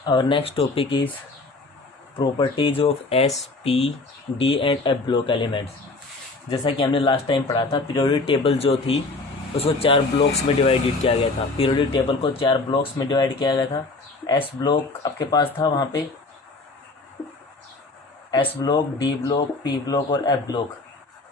Our next topic is properties of S, P, D and F block elements. जैसा कि हमने last time पढ़ा था, पीरियोडिक टेबल जो थी उसको 4 ब्लॉक्स में डिवाइडेड किया गया था। पीरियोडिक टेबल को 4 ब्लॉक्स में डिवाइड किया गया था। एस ब्लॉक आपके पास था, वहाँ पे S block, D block, P block और एफ ब्लॉक।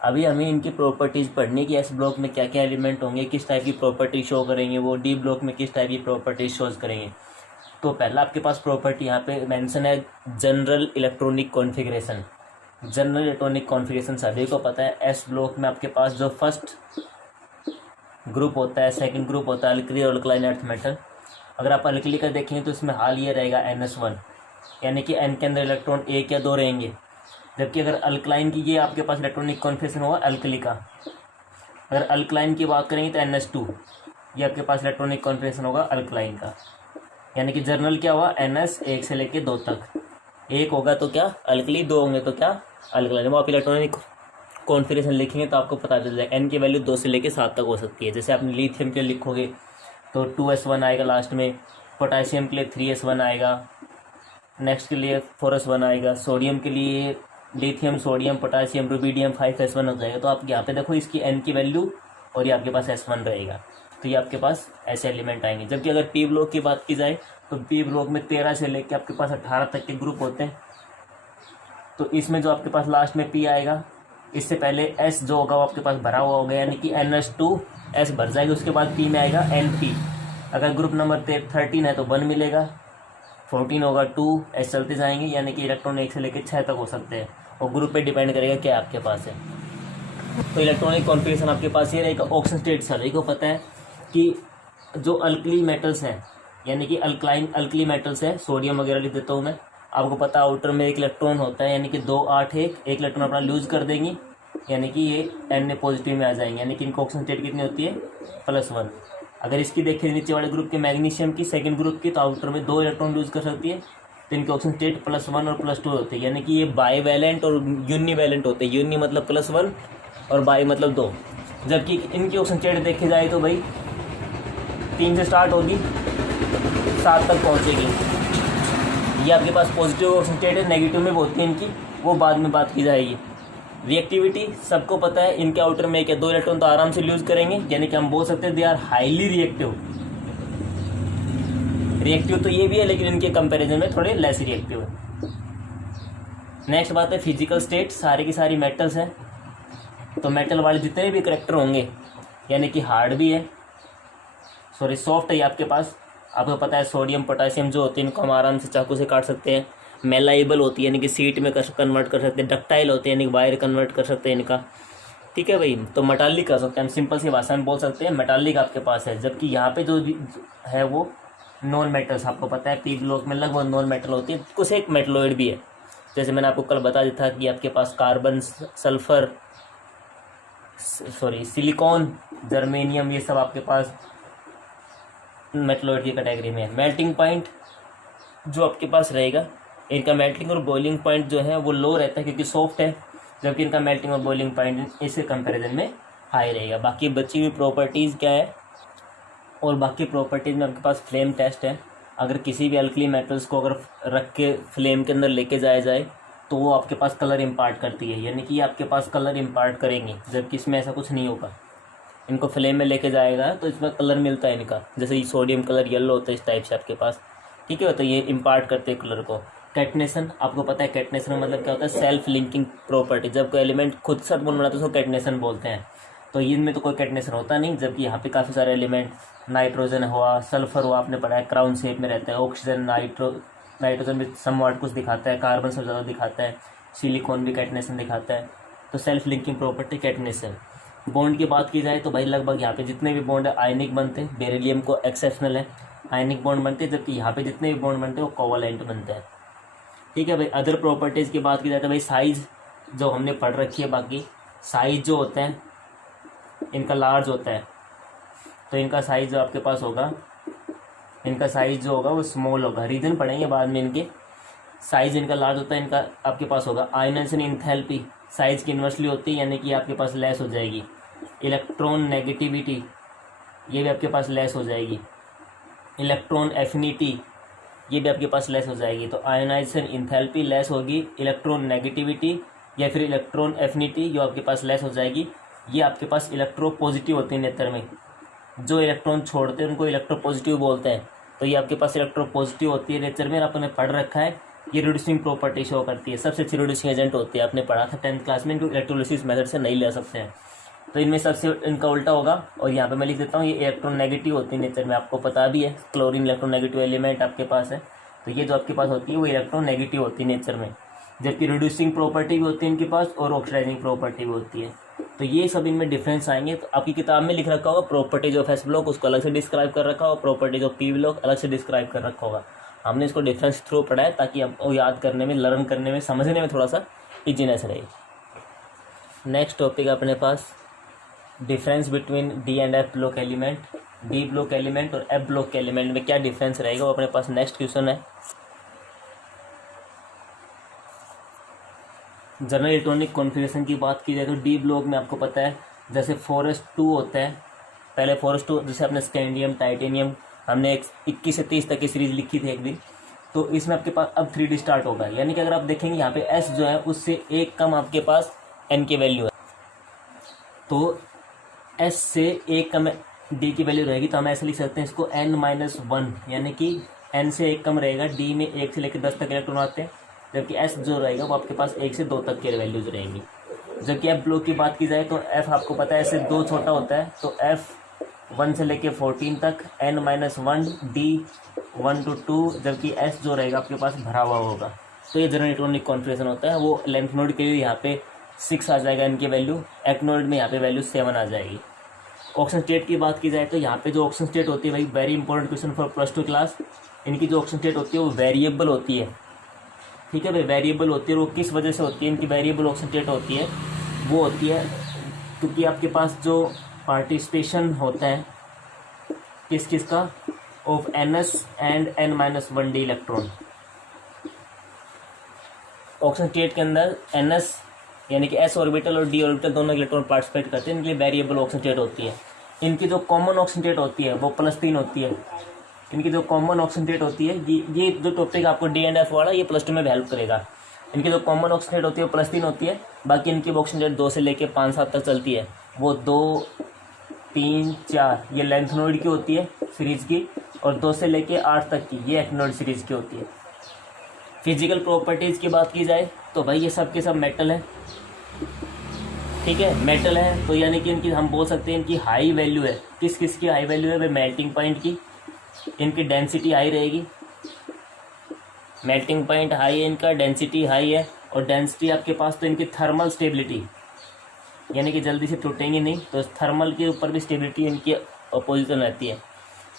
अभी हमें इनकी प्रॉपर्टीज़ पढ़नी कि एस ब्लॉक में क्या क्या एलिमेंट होंगे, किस टाइप की प्रॉपर्टी शो करेंगे, वो डी ब्लॉक में किस टाइप की प्रॉपर्टीज शोज करेंगे। तो पहला आपके पास प्रॉपर्टी यहाँ पे मेंशन है, general electronic configuration. General electronic configuration सभी को पता है। एस ब्लॉक में आपके पास जो फर्स्ट ग्रुप होता है, सेकंड ग्रुप होता है अल्कली और अल्कलाइन अर्थ मेटल। अगर आप अल्कली का देखेंगे तो इसमें हाल ये रहेगा NS1, यानी कि N के अंदर इलेक्ट्रॉन 1 या 2 रहेंगे। जबकि अगर अल्कलाइन की ये आपके पास इलेक्ट्रॉनिक कॉन्फ़िगरेशन होगा अल्कली का। अगर अल्कलाइन की बात करेंगे तो NS2, ये आपके पास इलेक्ट्रॉनिक कॉन्फ़िगरेशन होगा अल्कलाइन का। यानी कि जर्नल क्या हुआ, NS 1 से लेके 2 तक। 1 होगा तो क्या अल्कली, 2 होंगे तो क्या अल्कलाइन। वो आप इलेक्ट्रॉनिक कॉन्फ़िगरेशन लिखेंगे तो आपको पता चल जाएगा। N की वैल्यू 2 से लेके 7 तक हो सकती है। जैसे आपने लिथियम के लिए लिखोगे तो 2s1 आएगा लास्ट में, पोटासियम के लिए 3s1 आएगा, नेक्स्ट के लिए 4s1 आएगा, सोडियम के लिए lithium, sodium, potassium, rubidium 5s1 हो जाएगा। तो आप यहाँ पे देखो इसकी N की वैल्यू और ये आपके पास S1 रहेगा, तो ये आपके पास ऐसे एलिमेंट आएंगे। जबकि अगर पी ब्लॉक की बात की जाए तो पी ब्लॉक में 13 से लेके आपके पास 18 तक के ग्रुप होते हैं। तो इसमें जो आपके पास लास्ट में पी आएगा, इससे पहले एस जो होगा वो आपके पास भरा हुआ होगा, यानी कि NS2 एस भर जाएगी। उसके बाद पी में आएगा NP। अगर ग्रुप नंबर 13 है तो 1 मिलेगा, 14 होगा 2, ऐसे चलते जाएंगे। यानी कि इलेक्ट्रॉन 1 से लेकर 6 तक हो सकते हैं, और ग्रुप पे डिपेंड करेगा क्या आपके पास है। तो इलेक्ट्रॉनिक कॉन्फ़िगरेशन आपके पास ये रहेगा। ऑक्सीजन स्टेट सभी को पता है कि जो अल्कली मेटल्स हैं, यानी कि अल्कली मेटल्स है, सोडियम वगैरह लिख देता हूँ मैं। आपको पता है आउटर में एक इलेक्ट्रॉन होता है, यानी कि 2 8 1, एक इलेक्ट्रॉन अपना लूज कर देंगी, यानी कि ये Na पॉजिटिव में आ जाएंगे। यानी कि इनकी ऑक्सीजन स्टेट कितनी होती है, +1। अगर इसकी देखें नीचे वाले ग्रुप के मैग्नीशियम की सेकंड ग्रुप की, तो आउटर में 2 इलेक्ट्रॉन लूज कर सकती है, तो इनकी ऑक्सीजन स्टेट +1 और +2 होती है। यानी कि ये बाईवैलेंट और यूनिवैलेंट होते हैं। यूनि मतलब +1 और बाई मतलब 2। जबकि इनकी ऑक्सीजन स्टेट देखी जाए तो भाई 3 से स्टार्ट होगी, 7 तक पहुँचेगी। ये आपके पास पॉजिटिव ऑक्सीजन स्टेट है, नेगेटिव में होती है इनकी, वो बाद में बात की जाएगी। रिएक्टिविटी सबको पता है, इनके आउटर में 1 या 2 इलेक्ट्रॉन तो आराम से लूज करेंगे, यानी कि हम बोल सकते हैं they are highly reactive. Reactive तो ये भी है, लेकिन इनके कंपैरिजन में थोड़े लेस रिएक्टिव है। नेक्स्ट बात है फिजिकल स्टेट। सारी की सारी मेटल्स हैं, तो मेटल वाले जितने भी करैक्टर होंगे, यानी कि हार्ड भी है, सॉरी सॉफ्ट है आपके पास। आपको पता है सोडियम पोटासियम जो होते हैं इनको हम आराम से चाकू से काट सकते हैं। मेलाइबल होती है, यानी कि सीट में कन्वर्ट कर सकते हैं। डक्टाइल होते हैं, यानी कि वायर कन्वर्ट कर सकते हैं इनका, ठीक है भाई। तो मेटालिक कर सकते हैं, हम सिंपल सी भाषा में बोल सकते हैं मेटालिक आपके पास है। जबकि यहाँ पे जो है वो नॉन मेटल्स, आपको पता है पी ब्लॉक में लगभग नॉन मेटल होती है, कुछ एक मेटलॉइड भी है। जैसे मैंने आपको कल बता दिया था कि आपके पास कार्बन, सल्फर, सिलिकॉन, जर्मेनियम, ये सब आपके पास मेटलॉइड की कैटेगरी में है। मेल्टिंग पॉइंट जो आपके पास रहेगा, इनका मेल्टिंग और बॉइलिंग पॉइंट जो है वो लो रहता है क्योंकि सॉफ्ट है, जबकि इनका मेल्टिंग और बॉइलिंग पॉइंट इसके कंपैरिजन में हाई रहेगा। बाकी बची हुई प्रॉपर्टीज़ क्या है, और बाकी प्रॉपर्टीज़ में आपके पास फ्लेम टेस्ट है। अगर किसी भी अल्कली मेटल्स को अगर रख के फ्लेम के अंदर लेके जाया जाए तो वो आपके पास कलर इम्पार्ट करती है, यानी कि आपके पास कलर इम्पार्ट करेंगे, जबकि इसमें ऐसा कुछ नहीं होगा। इनको फ्लेम में लेके जाएगा तो इसमें कलर मिलता है इनका, जैसे ये सोडियम कलर येलो होता है इस टाइप से आपके पास, ठीक है। तो ये इम्पार्ट करते हैं कलर को। कैटनेशन आपको पता है, कैटनेशन मतलब क्या होता है, सेल्फ लिंकिंग प्रॉपर्टी। जब कोई एलिमेंट खुद साथ बन बनाता है उसको कैटनेशन बोलते हैं। तो इनमें तो कोई कैटनेशन होता नहीं, जबकि यहाँ पे काफ़ी सारे एलिमेंट, नाइट्रोजन हुआ, सल्फर हुआ, आपने पढ़ा है क्राउन शेप में रहता है। ऑक्सीजन, नाइट्रोजन भी समवाट कुछ दिखाता है, कार्बन सबसे ज़्यादा दिखाता है, सिलिकॉन भी कैटनेशन दिखाता है। तो self linking property catenation. Bond की बात की जाए तो भाई लगभग यहाँ पे जितने भी बॉन्ड है आयनिक बनते हैं। बेरिलियम को एक्सेप्शनल है, आयनिक बॉन्ड बनते हैं, जबकि यहाँ पे जितने भी बॉन्ड बनते हैं वो कोवलेंट बनते हैं, ठीक है भाई। अदर प्रॉपर्टीज़ की बात की जाए तो भाई साइज़ जो हमने पढ़ रखी है, बाकी साइज़ जो होते हैं इनका लार्ज होता है, तो इनका साइज़ जो आपके पास होगा, इनका साइज़ जो होगा वो स्मॉल होगा। रीज़न पढ़ेंगे बाद में इनके। साइज़ इनका लार्ज होता है, इनका आपके पास होगा। आयनाइजेशन इंथैल्पी साइज़ की इन्वर्सली होती है, यानी कि आपके पास लेस हो जाएगी। इलेक्ट्रॉन नेगेटिविटी ये भी आपके पास लेस हो जाएगी। इलेक्ट्रॉन एफिनिटी ये भी आपके पास लेस हो जाएगी। तो आयोनाइजेशन इंथैल्पी लेस होगी, इलेक्ट्रॉन नेगेटिविटी या फिर इलेक्ट्रॉन एफिनिटी जो आपके पास लेस हो जाएगी। ये आपके पास इलेक्ट्रो पॉजिटिव होती है नेचर में, जो इलेक्ट्रॉन छोड़ते हैं उनको इलेक्ट्रो पॉजिटिव बोलते हैं। तो ये आपके पास इलेक्ट्रो पॉजिटिव होती है नेचर में, आपने पढ़ रखा है। ये रिड्यूसिंग प्रॉपर्टी शो करती है, सबसे अच्छी रिड्यूसिंग एजेंट होती है, आपने पढ़ा था 10th क्लास में, इनको इलेक्ट्रोलिसिस मेथड से नहीं ले सकते हैं। तो इनमें सबसे इनका उल्टा होगा। और यहाँ पे मैं लिख देता हूँ, ये इलेक्ट्रॉन नेगेटिव होती है नेचर में, आपको पता भी है, क्लोरीन इलेक्ट्रॉन नेगेटिव एलिमेंट आपके पास है। तो ये जो आपके पास होती है वो इलेक्ट्रॉन नेगेटिव होती है नेचर में, जबकि रिड्यूसिंग प्रॉपर्टी भी होती है इनके पास और ऑक्सीडाइजिंग प्रॉपर्टी भी होती है। तो ये सब इनमें डिफरेंस आएंगे। तो आपकी किताब में लिख रखा होगा प्रॉपर्टीज ऑफ एस ब्लॉक, उसको अलग से डिस्क्राइब कर रखा होगा, प्रॉपर्टीज ऑफ पी ब्लॉक अलग से डिस्क्राइब कर रखा होगा। हमने इसको डिफरेंस थ्रू पढ़ा है ताकि आपको याद करने में, लर्न करने में, समझने में थोड़ा सा इजीनेस रहे। नेक्स्ट टॉपिक अपने पास difference between d and f block element. D block element और एफ ब्लॉक एलिमेंट में क्या डिफरेंस रहेगा वो अपने पास नेक्स्ट क्वेश्चन है। जनरल इलेक्ट्रॉनिक कॉन्फ़िगरेशन की बात की जाए तो डी ब्लॉक में आपको पता है जैसे 4s2 होता है, पहले 4s2 जैसे अपने स्कैंडियम, टाइटेनियम, हमने 21 से 30 तक की सीरीज लिखी थी एक दिन। तो इसमें आपके पास अब 3D स्टार्ट होगा, यानी कि अगर आप देखेंगे यहाँ पे S जो है उससे एक कम आपके पास N की वैल्यू है, तो S से एक कम D की वैल्यू रहेगी। तो हम ऐसे लिख सकते हैं इसको N-1, यानी कि N से एक कम रहेगा। D में 1 से लेकर 10 तक इलेक्ट्रॉन आते हैं, जबकि S जो रहेगा वो आपके पास 1 से 2 तक के वैल्यूज रहेंगी। जबकि F ब्लॉक की बात की जाए तो F आपको पता है S से 2 छोटा होता है, तो F 1 से लेके 14 तक, N-1, D 1 to 2, जबकि S जो रहेगा आपके पास भरा हुआ होगा। तो ये जनरल इलेक्ट्रॉनिक कॉन्फ़िगरेशन होता है। वो लेंथ नोड के लिए यहाँ पे 6 आ जाएगा इनकी वैल्यू, एक नोड में यहाँ पे वैल्यू 7 आ जाएगी। ऑक्सीजन स्टेट की बात की जाए तो यहाँ पे जो ऑक्सीजन स्टेट होती है भाई, very important question for +2 class. इनकी जो ऑक्सीजन स्टेट होती है वो वेरिएबल होती है, ठीक है भाई, वेरिएबल होती है। वो किस वजह से होती है इनकी वेरिएबल ऑक्सीजन स्टेट होती है? वो होती है क्योंकि आपके पास जो पार्टिसिपेशन होता है किस किस का, of NS and N-1D electron. Oxygen state के अंदर NS यानी कि S ऑर्बिटल और D ऑर्बिटल दोनों इलेक्ट्रॉन पार्टिसिपेट करते हैं, इनके लिए वेरिएबल ऑक्सीजन स्टेट होती है। इनकी जो कॉमन ऑक्सीजन स्टेट होती है वो +3 होती है। इनकी जो कॉमन ऑक्सीजन स्टेट होती है, ये जो टॉपिक आपको D एंड F वाला ये +2 में हेल्प करेगा। इनकी जो कॉमन ऑक्सीजन स्टेट होती है वो +3 होती है, बाकी इनकी ऑक्सीजन स्टेट 2 से लेके 5-7 तक चलती है। वो 2, 3, 4 ये लेंथ नोड की होती है सीरीज की, और 2 से लेके 8 तक की ये एक नोड सीरीज की होती है। फिजिकल प्रॉपर्टीज़ की बात की जाए तो भाई ये सब के सब मेटल है, ठीक है, मेटल है। तो यानी कि इनकी हम बोल सकते हैं इनकी हाई वैल्यू है। किस किस की हाई वैल्यू है भाई? मेल्टिंग पॉइंट की। इनकी डेंसिटी हाई रहेगी, मेल्टिंग पॉइंट हाई है इनका, डेंसिटी हाई है। और डेंसिटी आपके पास तो इनकी थर्मल स्टेबिलिटी, यानी कि जल्दी से टूटेंगी नहीं, तो थर्मल के ऊपर भी स्टेबिलिटी इनकी अपोजिशन रहती है।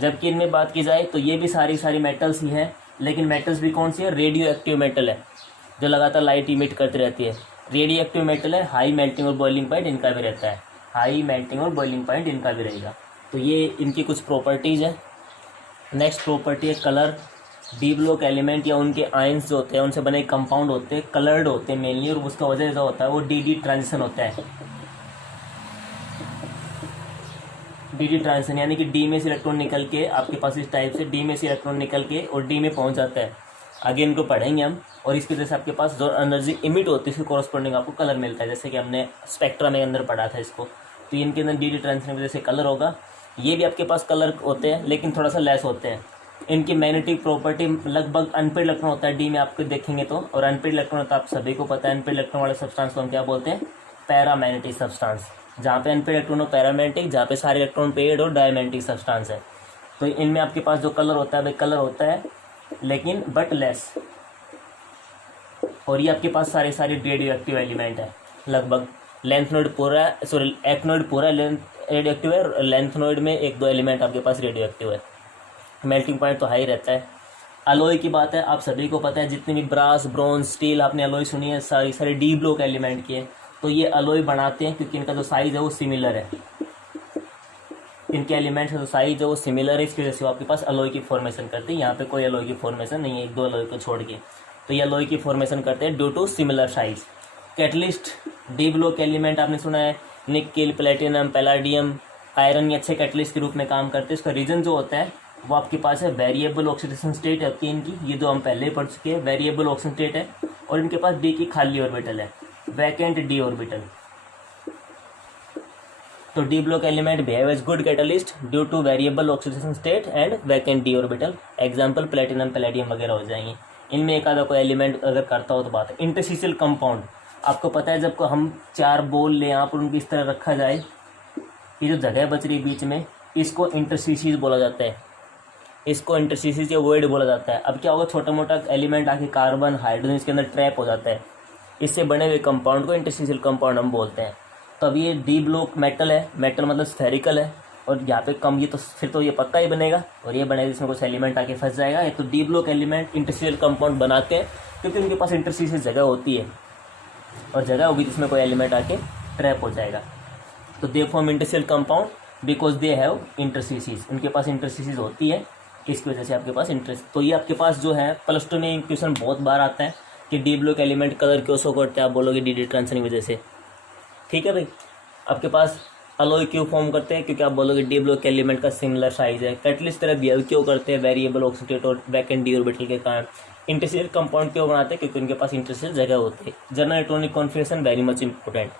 जबकि इनमें बात की जाए तो ये भी सारी मेटल्स ही हैं, लेकिन मेटल्स भी कौन सी है? रेडियो एक्टिव मेटल है, जो लगातार लाइट इमिट करती रहती है। रेडियो एक्टिव मेटल है, हाई मेल्टिंग और बॉइलिंग पॉइंट इनका भी रहता है, हाई मेल्टिंग और बॉइलिंग पॉइंट इनका भी रहेगा। तो ये इनकी कुछ प्रॉपर्टीज़ है। नेक्स्ट प्रॉपर्टी है कलर। डी ब्लॉक एलिमेंट या उनके आयंस जो होते हैं उनसे बने कंपाउंड होते हैं, कलर्ड होते हैं मेनली, और उसका वजह जो होता है वो डी ट्रांजिशन होता है। डी ट्रांजिशन यानी कि डी में से इलेक्ट्रॉन निकल के आपके पास इस टाइप से डी में से इलेक्ट्रॉन निकल के और डी में पहुंच जाता है। आगे इनको पढ़ेंगे हम। और इसकी वजह से आपके पास जो एनर्जी इमिट होती है उसके कॉरस्पॉन्डिंग आपको कलर मिलता है, जैसे कि हमने स्पेक्ट्रा में अंदर पढ़ा था इसको। तो इनके अंदर डी ट्रांजिशन की वजह से कलर होगा। ये भी आपके पास कलर होते हैं लेकिन थोड़ा सा लेस होते हैं। इनकी मैग्नेटिक प्रॉपर्टी लगभग अनपेड इलेक्ट्रॉन होता है डी में, आपको देखेंगे तो। और अनपेड इलेक्ट्रॉन होता है आप सभी को पता है, अनपेड इलेक्ट्रॉन वाले सब्सटेंस को हम क्या बोलते हैं? Paramagnetic substance. जहाँ पे अनपेड इलेक्ट्रॉन हो पैरामैग्नेटिक, जहाँ पे सारे इलेक्ट्रॉन पेड और डायमैग्नेटिक सब्सटेंस है। तो इनमें आपके पास जो कलर होता है भाई, कलर होता है लेकिन बट लेस। और ये आपके पास सारे रेडियो एक्टिव एलिमेंट है लगभग। लेंथ नोड पूरा, सॉरी एक नोड पूरा लेंथ रेडियो एक्टिव है, और लेंथ नोड में 1-2 एलिमेंट आपके पास रेडियो एक्टिव है। मेल्टिंग पॉइंट तो हाई रहता है। अलॉय की बात है, आप सभी को पता है, जितने भी ब्रास, ब्रॉन्ज, स्टील आपने अलॉय सुनी है, सारे डी ब्लॉक एलिमेंट की है। तो ये अलॉय बनाते हैं क्योंकि इनका जो साइज है वो सिमिलर है, इनके एलिमेंट्स का जो साइज है वो सिमिलर है, इसकी वजह से वो आपके पास अलॉय की फॉर्मेशन करते हैं। यहाँ पे कोई अलॉय की फॉर्मेशन नहीं है, 1-2 अलॉय को छोड़ के। तो ये अलॉय की फॉर्मेशन करते हैं due to similar size. Catalyst, D block element आपने सुना है, निकेल, प्लेटिनम, पैलाडियम, आयरन, ये अच्छे कैटलिस्ट के रूप में काम करते हैं। इसका रीजन जो होता है वो आपके पास है वेरिएबल ऑक्सीडेशन स्टेट होती है इनकी, ये जो हम पहले ही पढ़ चुके हैं, वेरिएबल ऑक्सीडेशन स्टेट है। और इनके पास डी की खाली ऑर्बिटल है, वैकेंट डी ऑर्बिटल। तो d block element behave as good catalyst due to variable oxidation state and vacant d orbital. Example platinum palladium वगैरह हो जाएंगे। इनमें एक आधा कोई एलिमेंट अगर करता हो तो बात है। इंटरस्टिशियल कंपाउंड, आपको पता है जब को हम 4 बॉल ले यहाँ पर उनको इस तरह रखा जाए, ये जो जगह बच रही बीच में, इसको इंटरस्टिशियल बोला जाता है, इसको इंटरस्टिशियल या वॉइड बोला जाता है। अब क्या होगा, छोटा मोटा एलिमेंट आके कार्बन हाइड्रोजन इसके अंदर ट्रैप हो जाता है, इससे बने हुए कंपाउंड को इंटरस्टिशियल कंपाउंड हम बोलते हैं। तो अब ये डी ब्लॉक मेटल है, मेटल मतलब स्फेरिकल है, और यहाँ पे कम ये तो फिर तो ये पक्का ही बनेगा, और ये बनेगा इसमें कुछ एलिमेंट आके फंस जाएगा। ये तो d block element interstitial compound बनाते हैं क्योंकि उनके पास इंटरस्टिशियल जगह होती है, और जगह होगी जिसमें कोई एलिमेंट आके ट्रैप हो जाएगा। तो they form interstitial compound because they have interstitials, उनके पास इंटरस्टिशियस होती है, इसकी वजह से आपके पास इंटरेस्ट। तो ये आपके पास जो है +2 में क्वेश्चन बहुत बार आता है कि डी ब्लॉक एलिमेंट कलर क्यों शो करते हैं, आप बोलोगे डी ट्रांजिशन की वजह से। ठीक है भाई, आपके पास अलॉय क्यों फॉर्म करते हैं, क्योंकि आप बोलोगे डी ब्लॉक एलिमेंट का सिमिलर साइज है। कैटलिस्ट तरह बिहेव क्यों करते हैं, वेरिएबल ऑक्सीडेट और वैकेंट डी ऑर्बिटल के कारण। इंटरस्टिशियल कंपाउंड क्यों बनाते हैं, क्योंकि उनके पास इंटरस्टिशियल जगह होती है। General electronic configuration very much important.